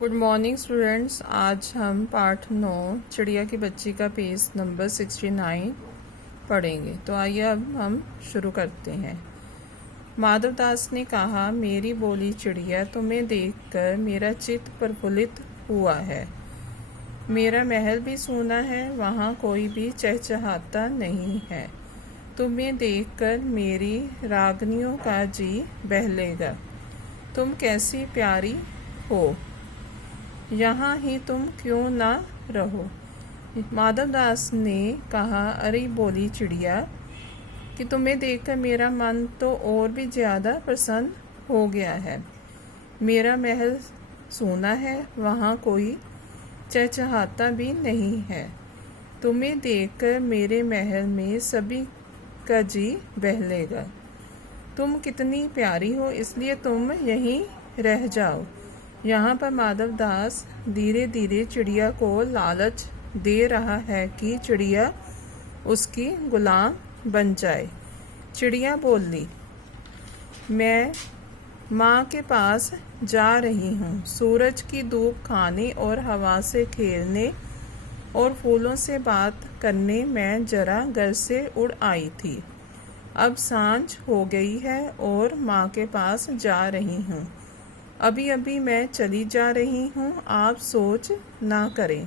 Good morning students. आज हम पाठ 9 चिड़िया की बच्ची का पेज नंबर 69 पढ़ेंगे। तो आइए अब हम शुरू करते हैं। माधवदास ने कहा, मेरी बोली चिड़िया, तुम्हें देखकर मेरा चित्त प्रफुल्लित हुआ है। मेरा महल भी सूना है, वहाँ कोई भी चहचहाता नहीं है। तुम्हें देखकर मेरी रागनियों का जी बहलेगा। तुम कैसी प्यारी हो, यहाँ ही तुम क्यों ना रहो। माधवदास ने कहा, अरे बोली चिड़िया कि तुम्हें देखकर मेरा मन तो और भी ज़्यादा प्रसन्न हो गया है। मेरा महल सूना है, वहाँ कोई चहचहाता भी नहीं है। तुम्हें देखकर मेरे महल में सभी का जी बहलेगा। तुम कितनी प्यारी हो, इसलिए तुम यहीं रह जाओ। यहाँ पर माधवदास धीरे धीरे चिड़िया को लालच दे रहा है कि चिड़िया उसकी गुलाम बन जाए। चिड़िया बोली, मैं माँ के पास जा रही हूँ। सूरज की धूप खाने और हवा से खेलने और फूलों से बात करने मैं जरा घर से उड़ आई थी। अब सांझ हो गई है और माँ के पास जा रही हूँ। अभी अभी मैं चली जा रही हूँ, आप सोच ना करें।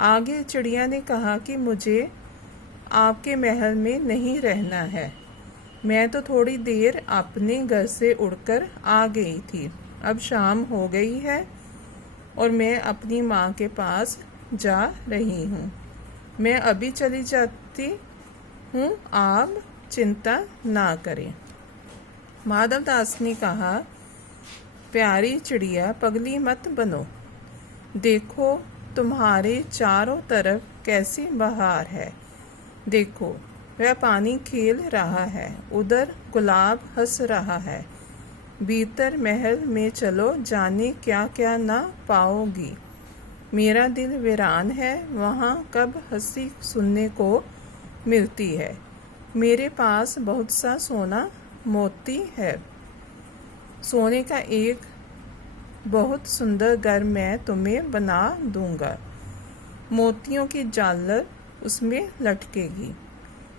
आगे चिड़िया ने कहा कि मुझे आपके महल में नहीं रहना है। मैं तो थोड़ी देर अपने घर से उड़कर आ गई थी। अब शाम हो गई है और मैं अपनी माँ के पास जा रही हूँ। मैं अभी चली जाती हूँ, आप चिंता ना करें। माधवदास ने कहा, प्यारी चिड़िया, पगली मत बनो। देखो तुम्हारे चारों तरफ कैसी बहार है। देखो वह पानी खेल रहा है, उधर गुलाब हंस रहा है। भीतर महल में चलो, जाने क्या क्या ना पाओगी। मेरा दिल वीरान है, वहाँ कब हंसी सुनने को मिलती है। मेरे पास बहुत सा सोना मोती है। सोने का एक बहुत सुंदर घर मैं तुम्हें बना दूंगा। मोतियों की झालर उसमें लटकेगी।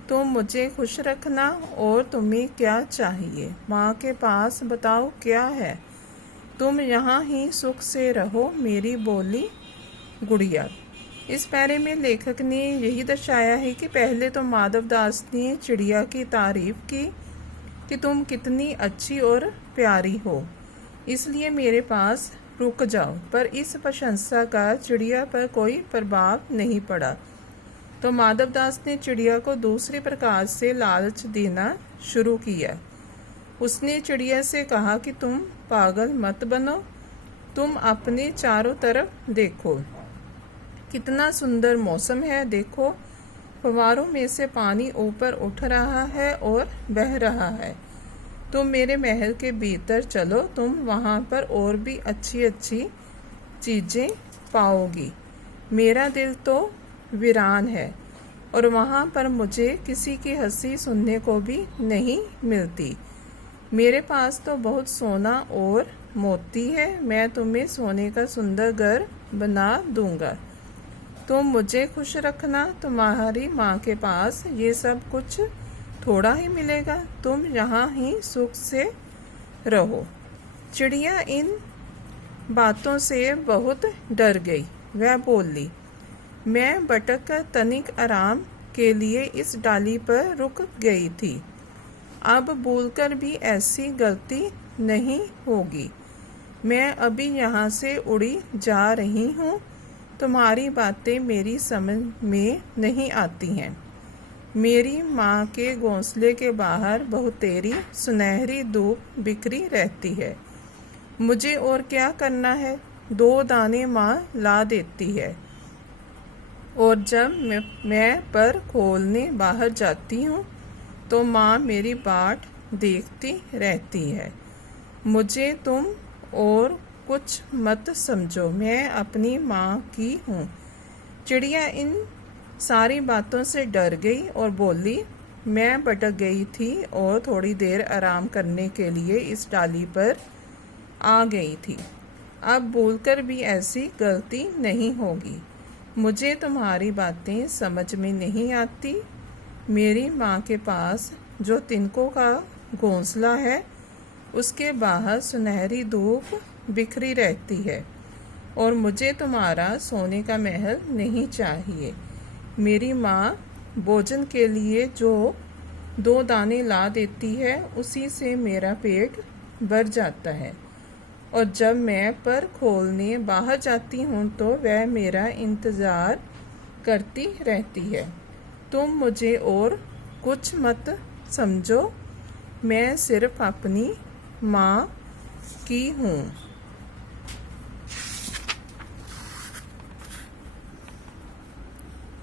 तुम मुझे खुश रखना। और तुम्हें क्या चाहिए, माँ के पास बताओ क्या है। तुम यहाँ ही सुख से रहो, मेरी बोली गुड़िया। इस पैरे में लेखक ने यही दर्शाया है कि पहले तो माधवदास ने चिड़िया की तारीफ की कि तुम कितनी अच्छी और प्यारी हो, इसलिए मेरे पास रुक जाओ। पर इस प्रशंसा का चिड़िया पर कोई प्रभाव नहीं पड़ा। तो माधवदास ने चिड़िया को दूसरे प्रकार से लालच देना शुरू किया। उसने चिड़िया से कहा कि तुम पागल मत बनो। तुम अपने चारों तरफ देखो, कितना सुंदर मौसम है। देखो फव्वारों में से पानी ऊपर उठ रहा है और बह रहा है। तुम मेरे महल के भीतर चलो, तुम वहाँ पर और भी अच्छी अच्छी चीज़ें पाओगी। मेरा दिल तो वीरान है और वहाँ पर मुझे किसी की हंसी सुनने को भी नहीं मिलती। मेरे पास तो बहुत सोना और मोती है। मैं तुम्हें सोने का सुंदर घर बना दूंगा। तुम मुझे खुश रखना। तुम्हारी माँ के पास ये सब कुछ थोड़ा ही मिलेगा। तुम यहाँ ही सुख से रहो। चिड़िया इन बातों से बहुत डर गई। वह बोली, मैं भटक कर तनिक आराम के लिए इस डाली पर रुक गई थी। अब भूलकर भी ऐसी गलती नहीं होगी। मैं अभी यहाँ से उड़ी जा रही हूँ। तुम्हारी बातें मेरी समझ में नहीं आती हैं। मेरी माँ के घोंसले के बाहर बहुतेरी सुनहरी धूप बिखरी रहती है। मुझे और क्या करना है, 2 दाने माँ ला देती है और जब मैं पर खोलने बाहर जाती हूँ तो माँ मेरी बाट देखती रहती है। मुझे तुम और कुछ मत समझो, मैं अपनी माँ की हूँ। चिड़िया इन सारी बातों से डर गई और बोली, मैं भटक गई थी और थोड़ी देर आराम करने के लिए इस डाली पर आ गई थी। अब भूलकर भी ऐसी गलती नहीं होगी। मुझे तुम्हारी बातें समझ में नहीं आती। मेरी माँ के पास जो तिनकों का घोंसला है, उसके बाहर सुनहरी धूप बिखरी रहती है, और मुझे तुम्हारा सोने का महल नहीं चाहिए। मेरी माँ भोजन के लिए जो 2 दाने ला देती है, उसी से मेरा पेट भर जाता है, और जब मैं पर खोलने बाहर जाती हूँ तो वह मेरा इंतज़ार करती रहती है। तुम मुझे और कुछ मत समझो, मैं सिर्फ अपनी माँ की हूँ।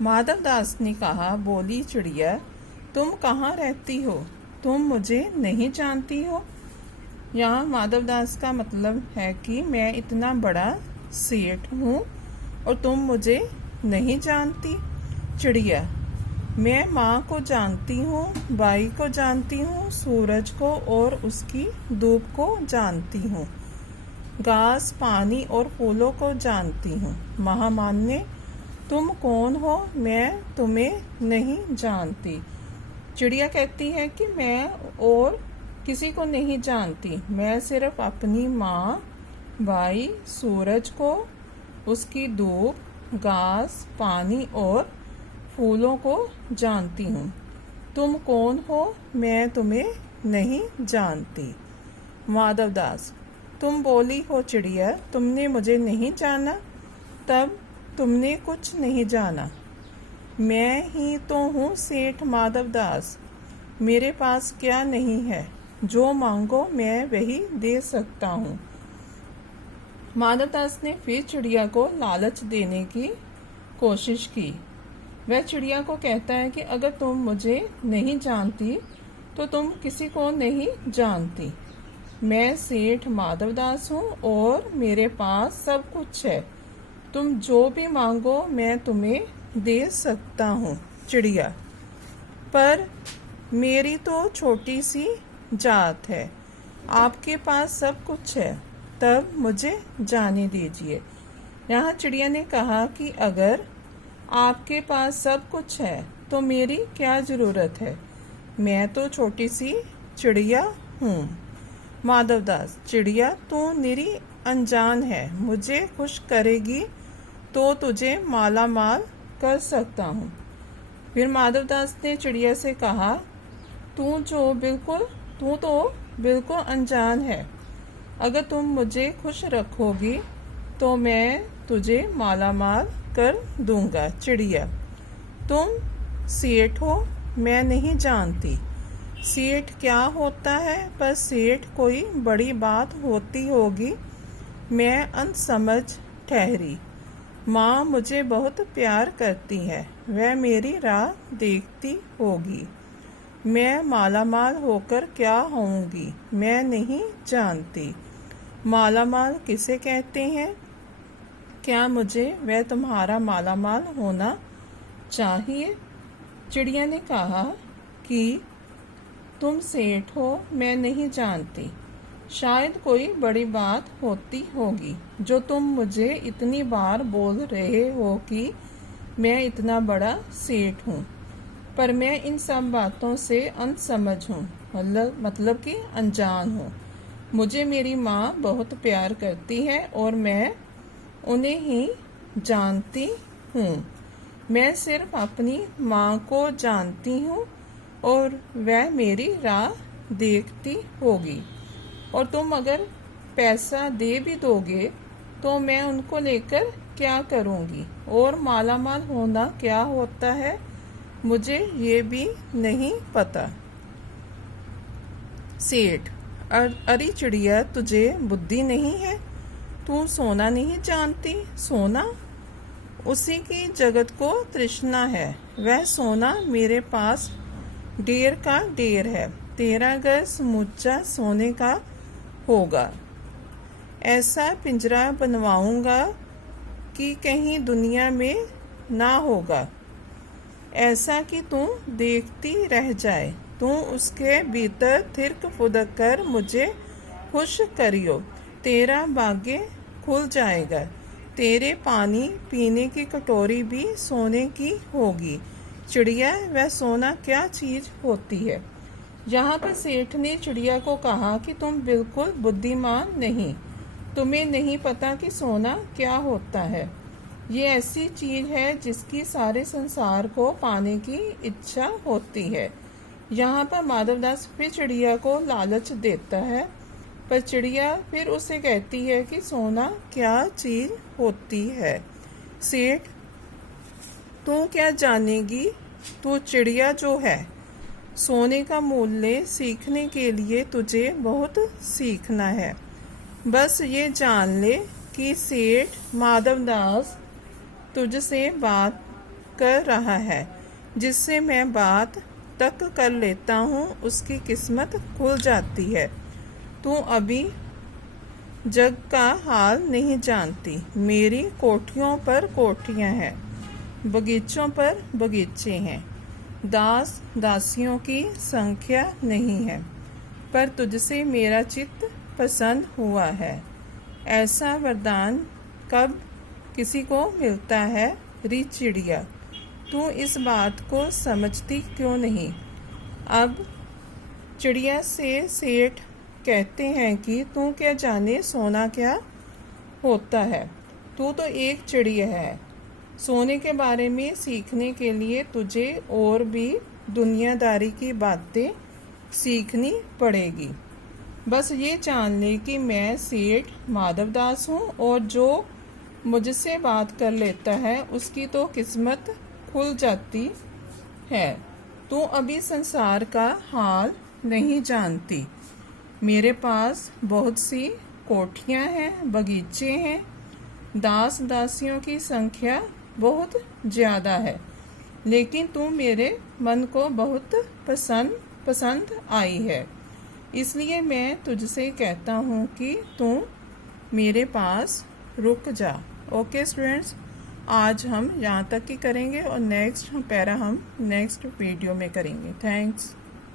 माधवदास ने कहा, बोली चिड़िया, तुम कहाँ रहती हो? तुम मुझे नहीं जानती हो? यहाँ माधवदास का मतलब है कि मैं इतना बड़ा सेठ हूँ और तुम मुझे नहीं जानती। चिड़िया, मैं माँ को जानती हूँ, बाई को जानती हूँ, सूरज को और उसकी धूप को जानती हूँ, घास, पानी और फूलों को जानती हूँ। महामान्य, तुम कौन हो? मैं तुम्हें नहीं जानती। चिड़िया कहती है कि मैं और किसी को नहीं जानती, मैं सिर्फ अपनी माँ, भाई, सूरज को, उसकी धूप, घास, पानी और फूलों को जानती हूँ। तुम कौन हो? मैं तुम्हें नहीं जानती। माधवदास, तुम बोली हो चिड़िया, तुमने मुझे नहीं जाना, तब तुमने कुछ नहीं जाना। मैं ही तो हूँ सेठ माधवदास। मेरे पास क्या नहीं है, जो मांगो मैं वही दे सकता हूँ। माधवदास ने फिर चिड़िया को लालच देने की कोशिश की। वह चिड़िया को कहता है कि अगर तुम मुझे नहीं जानती तो तुम किसी को नहीं जानती। मैं सेठ माधवदास हूँ और मेरे पास सब कुछ है। तुम जो भी मांगो मैं तुम्हें दे सकता हूँ। चिड़िया, पर मेरी तो छोटी सी जात है, आपके पास सब कुछ है, तब मुझे जाने दीजिए। यहाँ चिड़िया ने कहा कि अगर आपके पास सब कुछ है तो मेरी क्या ज़रूरत है, मैं तो छोटी सी चिड़िया हूँ। माधवदास, चिड़िया तू निरी अनजान है, मुझे खुश करेगी तो तुझे माला माल कर सकता हूँ। फिर माधवदास ने चिड़िया से कहा, तू तो बिल्कुल अनजान है। अगर तुम मुझे खुश रखोगी तो मैं तुझे माला माल कर दूंगा। चिड़िया, तुम सेठ हो, मैं नहीं जानती सेठ क्या होता है, पर सेठ कोई बड़ी बात होती होगी। मैं अनसमझ ठहरी। माँ मुझे बहुत प्यार करती है, वह मेरी राह देखती होगी। मैं मालामाल होकर क्या होऊंगी, मैं नहीं जानती। मालामाल किसे कहते हैं? क्या मुझे वह तुम्हारा मालामाल होना चाहिए? चिड़िया ने कहा कि तुम सेठ हो, मैं नहीं जानती। शायद कोई बड़ी बात होती होगी जो तुम मुझे इतनी बार बोल रहे हो कि मैं इतना बड़ा सेठ हूँ, पर मैं इन सब बातों से अनसमझ हूँ, मतलब कि अनजान हूँ। मुझे मेरी माँ बहुत प्यार करती है और मैं उन्हें ही जानती हूँ। मैं सिर्फ अपनी माँ को जानती हूँ और वह मेरी राह देखती होगी, और तुम अगर पैसा दे भी दोगे तो मैं उनको लेकर क्या करूँगी, और मालामाल होना क्या होता है मुझे ये भी नहीं पता। सेठ, अरे चिड़िया, तुझे बुद्धि नहीं है? तू सोना नहीं जानती? सोना उसी की जगत को तृष्णा है। वह सोना मेरे पास ढेर का ढेर है। तेरा घर समूचा सोने का होगा। ऐसा पिंजरा बनवाऊंगा कि कहीं दुनिया में ना होगा, ऐसा कि तू देखती रह जाए। तू उसके भीतर थिरक फुदक कर मुझे खुश करियो। तेरा भाग्य खुल जाएगा। तेरे पानी पीने की कटोरी भी सोने की होगी। चिड़िया, वह सोना क्या चीज़ होती है? यहाँ पर सेठ ने चिड़िया को कहा कि तुम बिल्कुल बुद्धिमान नहीं, तुम्हें नहीं पता कि सोना क्या होता है। ये ऐसी चीज़ है जिसकी सारे संसार को पाने की इच्छा होती है। यहाँ पर माधवदास फिर चिड़िया को लालच देता है, पर चिड़िया फिर उसे कहती है कि सोना क्या चीज़ होती है। सेठ, तू क्या जानेगी, तू चिड़िया जो है। सोने का मूल्य सीखने के लिए तुझे बहुत सीखना है। बस ये जान ले कि सेठ माधवदास तुझसे बात कर रहा है। जिससे मैं बात तक कर लेता हूँ उसकी किस्मत खुल जाती है। तू अभी जग का हाल नहीं जानती। मेरी कोठियों पर कोठियाँ हैं, बगीचों पर बगीचे हैं, दास दासियों की संख्या नहीं है, पर तुझसे मेरा चित्त पसंद हुआ है। ऐसा वरदान कब किसी को मिलता है री चिड़िया? तू इस बात को समझती क्यों नहीं? अब चिड़िया से सेठ कहते हैं कि तू क्या जाने सोना क्या होता है। तू तो एक चिड़िया है। सोने के बारे में सीखने के लिए तुझे और भी दुनियादारी की बातें सीखनी पड़ेगी। बस ये जान ले कि मैं सेठ माधवदास हूँ और जो मुझसे बात कर लेता है उसकी तो किस्मत खुल जाती है। तू अभी संसार का हाल नहीं जानती। मेरे पास बहुत सी कोठियाँ हैं, बगीचे हैं, दास दासियों की संख्या बहुत ज़्यादा है, लेकिन तू मेरे मन को बहुत पसंद आई है। इसलिए मैं तुझसे कहता हूँ कि तू मेरे पास रुक जा। ओके स्टूडेंट्स, आज हम यहाँ तक ही करेंगे और नेक्स्ट पैरा हम नेक्स्ट वीडियो में करेंगे। थैंक्स।